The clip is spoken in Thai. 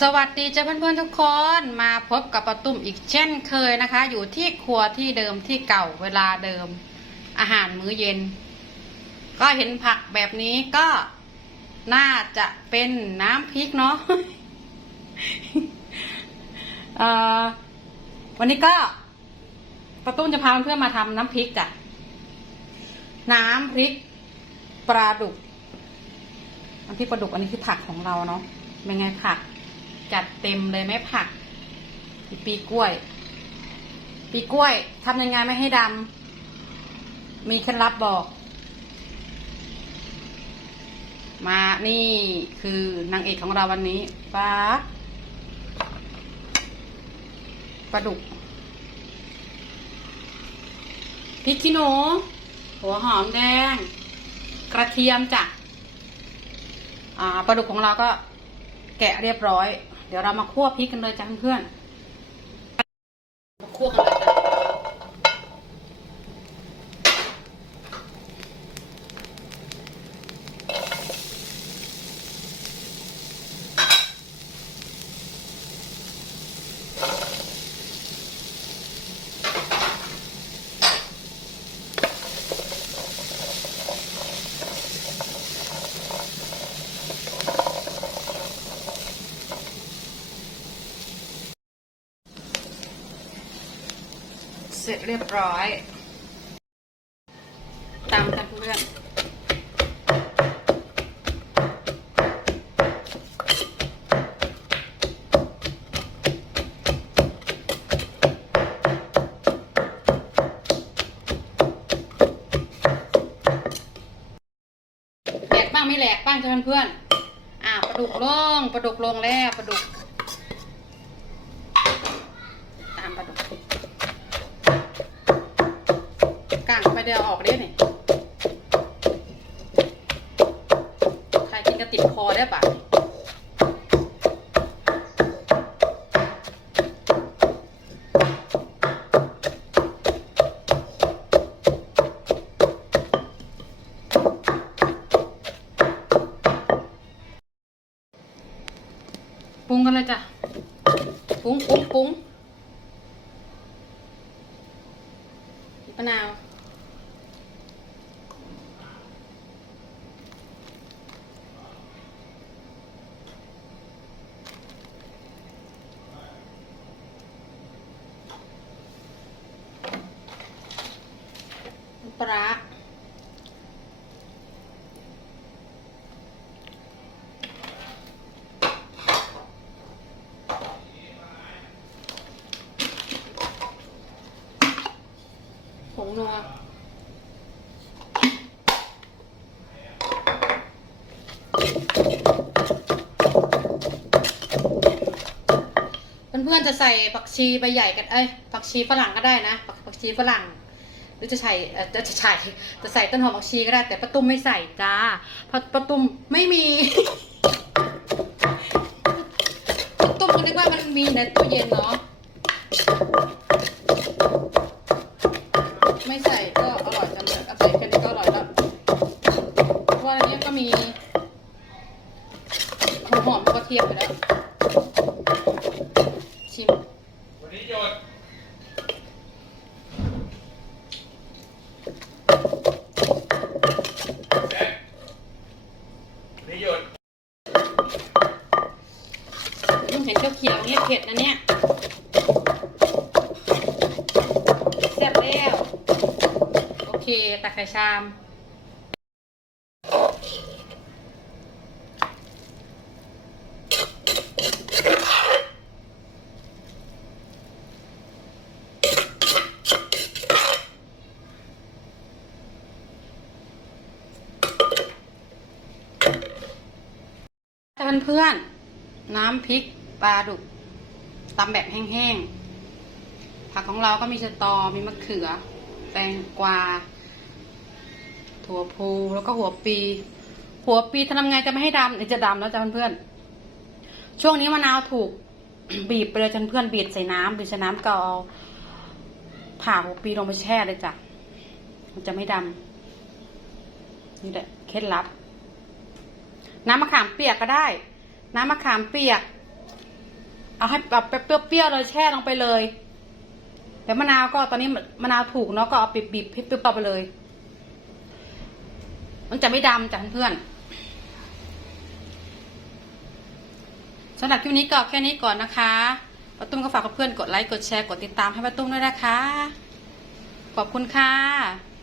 สวัสดีจ้าเพื่อนๆทุกคนมาพบกับประตุ้มอีกเช่นเคยนะคะ อยู่ที่ครัวที่เดิมที่เก่าเวลาเดิม อาหารมื้อเย็น ก็เห็นผักแบบนี้ก็น่าจะเป็นน้ำพริกเนาะวันนี้ก็ประตุ้มจะพาเพื่อนมาทำน้ำพริกจ้ะน้ำพริกปลาดุกน้ำพริกปลาดุกอันนี้คือผักของเราเนาะเป็นไงผัก จัดเต็มเลยไหมผักมีปีกล้วย ปีกล้วยทำยังไงไม่ให้ดำมีเคล็ดลับบอก มานี่คือนางเอกของเราวันนี้ปลาปลาดุกพริกขี้หนู หัวหอมแดง กระเทียมจ้ะปลาดุกของเราก็แกะเรียบร้อย ดี๋ยวเรามาคั่วพริกกันเลยจ้ะเพื่อนๆคั่วกัน เสร็จเรียบร้อยตามกันเพื่อนแหลกบ้างไม่แหลกบ้างจ้ะเพื่อนอ่าปลาดุกลงปลาดุกลงแล้วปลาดุก กางไปเดี๋ยวออกเด้เนี่ใครกินก็ติดคอได้ปะปรุงกันเลยจ้ะปรุงปรุงปรุงมะนาว น้ำปลา ร้า ผงนัวเพื่อนๆจะใส่ผักชีใบใหญ่กันเอ้ยผักชีฝรั่งก็ได้นะผักชีฝรั่ง รือจะใส่จะจะใส่จะใส่ต้นหอมผักชีก็ได้ แต่ป้าตุ้มไม่ใส่จ้าเพราะป้าตุ้มไม่มีป้าตุ้มก็นึกว่ามันมีในตู้เย็นเนาะไม่ใส่ก็อร่อยจังเลยเอาใส่แค่นี้ก็อร่อยแล้วเพราะว่าอันนี้ก็มีหัวหอมกระเทียมไปแล้วชิม วันนี้หยดแซ่บวันนี้หยด อืมเห็น เผ็ดนะเนี่ยแซ่บแล้วโอเคตักใส่ชามเพื่อนๆน้ำพริกปลาดุก ตำแบบแห้งๆ ผักของเราก็มีสตอ มีมะเขือ แตงกวา ถั่วพูแล้วก็หัวปี หัวปีทำไงจะไม่ให้ดำเดี๋ยวจะดำแล้วจ้ะเพื่อนๆ ช่วงนี้มะนาวถูก บีบไปเลยจ้ะเพื่อนบีบใส่น้ำบีบใส่น้ำก็เอาผ่าหัวปีลงไปแช่เลยจ้ะ มันจะไม่ดำนี่แหละเคล็ดลับ น้ำมะขามเปียกก็ได้ น้ำมะขามเปียก เอาให้แบบเปรี้ยวๆเลยแช่ลงไปเลยแต่มะนาวก็ตอนนี้มะนาวถูกเนาะก็เอาบีบบีบๆเปรี้ยวๆไปเลย มันจะไม่ดำจ้ะเพื่อนสำหรับคลิปนี้ก็แค่นี้ก่อนนะคะป้าตุ้มก็ฝากเพื่อนกดไลค์กดแชร์กดติดตามให้ป้าตุ้มด้วยนะคะ ขอบคุณค่ะ